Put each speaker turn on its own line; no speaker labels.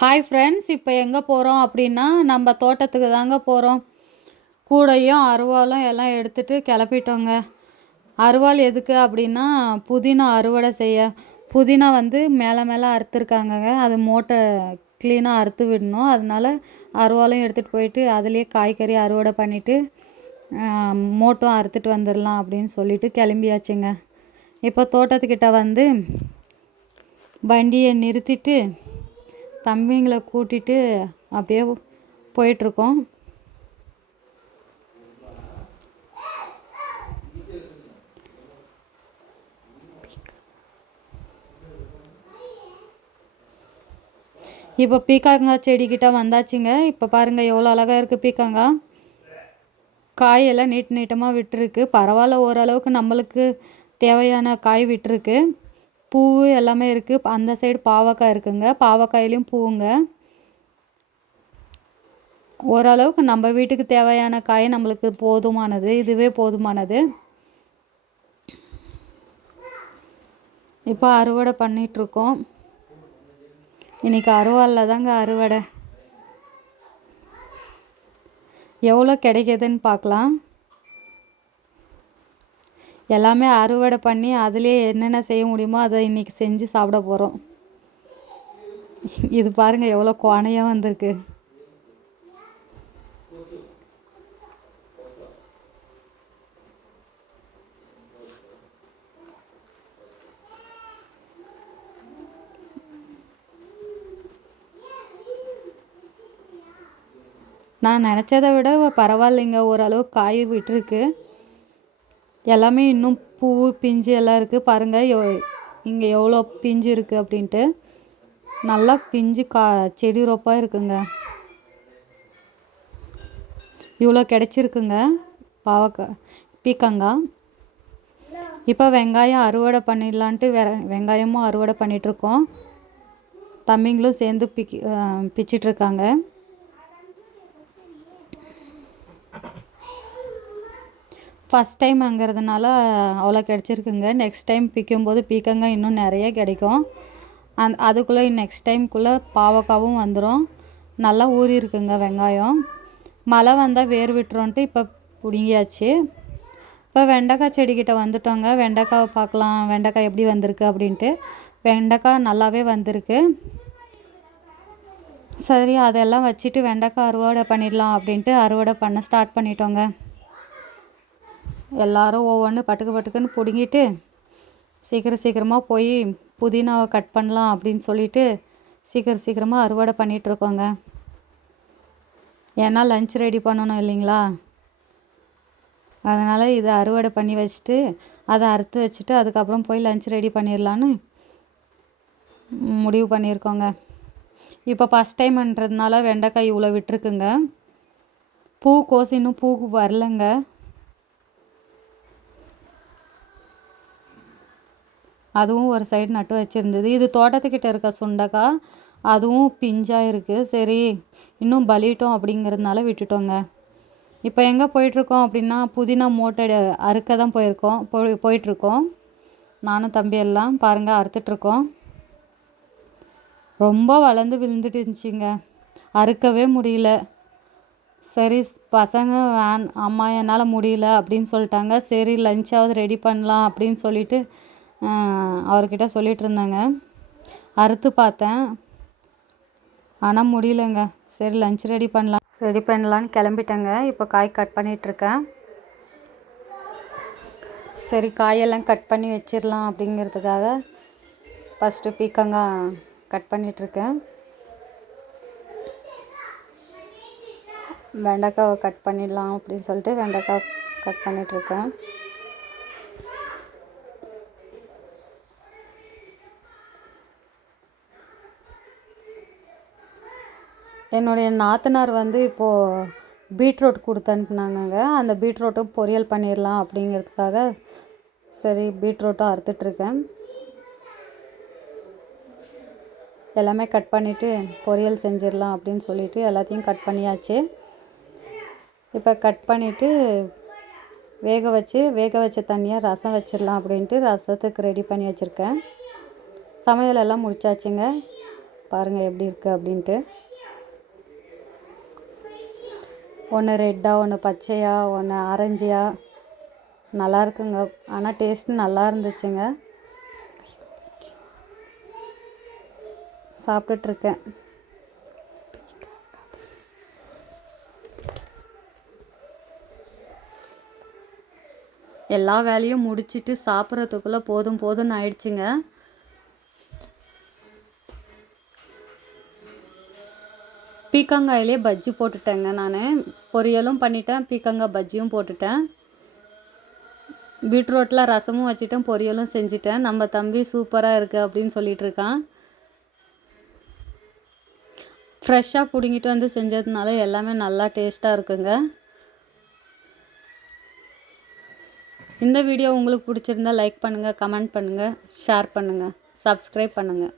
Hi friends இப்போ எங்கே போகிறோம் அப்படின்னா நம்ம தோட்டத்துக்கு தாங்க போகிறோம் கூடையும் அருவாளும் எல்லாம் எடுத்துகிட்டு கிளப்பிட்டோங்க. அருவாள் எதுக்கு அப்படின்னா புதினா அறுவடை செய்ய. புதினா வந்து மேலே மேலே அறுத்துருக்காங்கங்க. அது மூட்டை க்ளீனாக அறுத்து விடணும். அதனால அருவாளும் எடுத்துகிட்டு போயிட்டு அதுலேயே காய்கறி அறுவடை பண்ணிவிட்டு மூட்டும் அறுத்துட்டு வந்துடலாம் அப்படின்னு சொல்லிட்டு கிளம்பியாச்சுங்க. இப்போ தோட்டத்துக்கிட்ட வந்து வண்டியை நிறுத்திட்டு தம்பிங்களை கூட்டிகிட்டு அப்படியே போயிட்டுருக்கோம். இப்போ பீக்காங்காய் செடிக்கிட்ட வந்தாச்சுங்க. இப்போ பாருங்கள் எவ்வளோ அழகாக இருக்குது பீக்காங்காய் காயெல்லாம் நீட் நீட்டமாக விட்டுருக்கு. பரவாயில்ல ஓரளவுக்கு நம்மளுக்கு தேவையான காய் விட்டுருக்கு. பூ எல்லாமே இருக்குது அந்த சைடு பாவக்காய் இருக்குங்க. பாவக்காயிலையும் பூவுங்க. ஓரளவுக்கு நம்ம வீட்டுக்கு தேவையான காய் நம்மளுக்கு போதுமானது. இதுவே போதுமானது. இப்போ அறுவடை பண்ணிகிட்ருக்கோம் இன்றைக்கி அறுவாளில் தாங்க அறுவடை. எவ்வளோ கிடைக்கிதுன்னு பார்க்கலாம். எல்லாமே அறுவடை பண்ணி அதுலேயே என்னென்ன செய்ய முடியுமோ அதை இன்றைக்கி செஞ்சு சாப்பிட போகிறோம் இது பாருங்கள் எவ்வளோ கோணையாக வந்திருக்கு. நான் நினச்சதை விட பரவாயில்லைங்க ஓரளவு காய் விட்டுருக்கு. எல்லாமே இன்னும் பூ பிஞ்சு எல்லாம் இருக்குது பாருங்கள் எவ் இங்கே எவ்வளோ பிஞ்சு இருக்குது அப்படின்ட்டு. நல்லா பிஞ்சு கா செடி ரோப்பாக இருக்குங்க. இவ்வளோ கிடச்சிருக்குங்க. பாவக்காய் பீக்கங்காய் இப்போ வெங்காயம் அறுவடை பண்ணிடலான்ட்டு வெ வெங்காயமும் அறுவடை பண்ணிகிட்ருக்கோம் தம்பிங்களும் சேர்ந்து பிக்கி பிச்சிட்ருக்காங்க. ஃபஸ்ட் டைம் அங்கிறதுனால அவ்வளோ கிடச்சிருக்குங்க. நெக்ஸ்ட் டைம் பிக்கும்போது பீக்கங்க இன்னும் நிறைய கிடைக்கும். அந் அதுக்குள்ளே நெக்ஸ்ட் டைம்குள்ளே பாவக்காவும் வந்துடும் நல்லா ஊறி இருக்குங்க வெங்காயம். மழை வந்தால் வேர் விட்டுருன்ட்டு இப்போ பிடுங்கியாச்சு. இப்போ வெண்டைக்காய் செடிக்கிட்ட வந்துட்டோங்க. வெண்டைக்காவை பார்க்கலாம். வெண்டைக்காய் எப்படி வந்திருக்கு அப்படின்ட்டு. வெண்டைக்காய் நல்லாவே வந்திருக்கு. சரி அதெல்லாம் வச்சுட்டு வெண்டைக்காய் அறுவடை பண்ணிடலாம் அப்படின்ட்டு அறுவடை பண்ண ஸ்டார்ட் பண்ணிட்டோங்க. எல்லாரும் ஒவ்வொன்று பட்டுக்கு பட்டுக்குன்னு பிடுங்கிட்டு சீக்கிரம் சீக்கிரமாக போய் புதினாவை கட் பண்ணலாம் அப்படின்னு சொல்லிட்டு சீக்கிரம் சீக்கிரமாக அறுவடை பண்ணிகிட்ருக்கோங்க ஏன்னா லஞ்ச் ரெடி பண்ணணும் இல்லைங்களா? அதனால் இதை அறுவடை பண்ணி வச்சுட்டு அதை அறுத்து வச்சுட்டு அதுக்கப்புறம் போய் லஞ்ச் ரெடி பண்ணிடலான்னு முடிவு பண்ணியிருக்கோங்க இப்போ ஃபஸ்ட் டைம்ன்றதுனால வெண்டைக்காய் இவ்வளோ விட்டுருக்குங்க. பூ கோசி இன்னும் பூ வரலைங்க. அதுவும் ஒரு சைடு நட்டு வச்சுருந்தது. இது தோட்டத்துக்கிட்ட இருக்க சுண்டக்காய் அதுவும் பிஞ்சாக இருக்குது சரி இன்னும் பலிட்டோம் அப்படிங்கிறதுனால விட்டுட்டோங்க. இப்போ எங்கே போயிட்டுருக்கோம் அப்படின்னா புதினா மூட்டை அறுக்க தான் போயிருக்கோம். போய் போயிட்டுருக்கோம். நானும் தம்பி எல்லாம் பாருங்கள் அறுத்துட்ருக்கோம் ரொம்ப வளர்ந்து விழுந்துட்டு இருந்துச்சுங்க அறுக்கவே முடியல. சரி பசங்க வேன் அம்மா என்னால் முடியல அப்படின்னு சொல்லிட்டாங்க. சரி லஞ்சாவது ரெடி பண்ணலாம் அப்படின்னு சொல்லிட்டு அவர்கிட்ட சொல்லிகிட்டு இருந்தேங்க. அறுத்து பார்த்தேன். ஆனால் முடியலங்க. சரி லஞ்ச் ரெடி பண்ணலாம். ரெடி பண்ணலான்னு கிளம்பிட்டேங்க. இப்போ காய் கட் பண்ணிகிட்ருக்கேன் சரி காயெல்லாம் கட் பண்ணி வச்சிடலாம் அப்படிங்கிறதுக்காக ஃபஸ்ட்டு பீக்கங்காய் கட் பண்ணிகிட்ருக்கேன் வெண்டைக்காவை கட் பண்ணிடலாம் அப்படின்னு சொல்லிட்டு வெண்டைக்காய் கட் பண்ணிகிட்ருக்கேன் என்னுடைய நாத்தனார் வந்து இப்போது பீட்ரூட் கொடுத்து அனுப்புனாங்கங்க. அந்த பீட்ரூட்டும் பொரியல் பண்ணிடலாம் அப்படிங்கிறதுக்காக சரி பீட்ரூட்டும் அறுத்துட்ருக்கேன். எல்லாமே கட் பண்ணிவிட்டு பொரியல் செஞ்சிடலாம் அப்படின்னு சொல்லிவிட்டு எல்லாத்தையும் கட் பண்ணியாச்சு. இப்போ கட் பண்ணிவிட்டு வேக வச்சு வேக வச்ச தண்ணியாக ரசம் வச்சிடலாம் அப்படின்ட்டு ரசத்துக்கு ரெடி பண்ணி வச்சுருக்கேன். சமையல் எல்லாம் முடிச்சாச்சுங்க. பாருங்கள் எப்படி இருக்குது அப்படின்ட்டு. ஒன்று ரெட்டாக ஒன்று பச்சையாக ஒன்று ஆரஞ்சியாக நல்லா இருக்குங்க. ஆனால் டேஸ்ட் நல்லா இருந்துச்சுங்க. சாப்பிட்டுட்ருக்கேன். எல்லா வேலையும் முடிச்சுட்டு சாப்பிட்றதுக்குள்ளே போதும் போதும்னு ஆயிடுச்சுங்க. பீக்கங்காயிலே பஜ்ஜி போட்டுட்டேங்க நான். பொரியலும் பண்ணிட்டேன் பீக்கங்காய் பஜ்ஜியும் போட்டுட்டேன். பீட்ரூட்டில் ரசமும் வச்சுட்டேன் பொரியலும் செஞ்சுட்டேன். நம்ம தம்பி சூப்பராக இருக்குது அப்படின்னு சொல்லிகிட்ருக்கான் இருக்கான். ஃப்ரெஷ்ஷாக பிடுங்கிட்டு வந்து செஞ்சதுனால எல்லாமே நல்லா டேஸ்ட்டாக இருக்குங்க. இந்த வீடியோ உங்களுக்கு பிடிச்சிருந்தா லைக் பண்ணுங்கள் கமெண்ட் பண்ணுங்கள் ஷேர் பண்ணுங்கள் சப்ஸ்கிரைப் பண்ணுங்கள்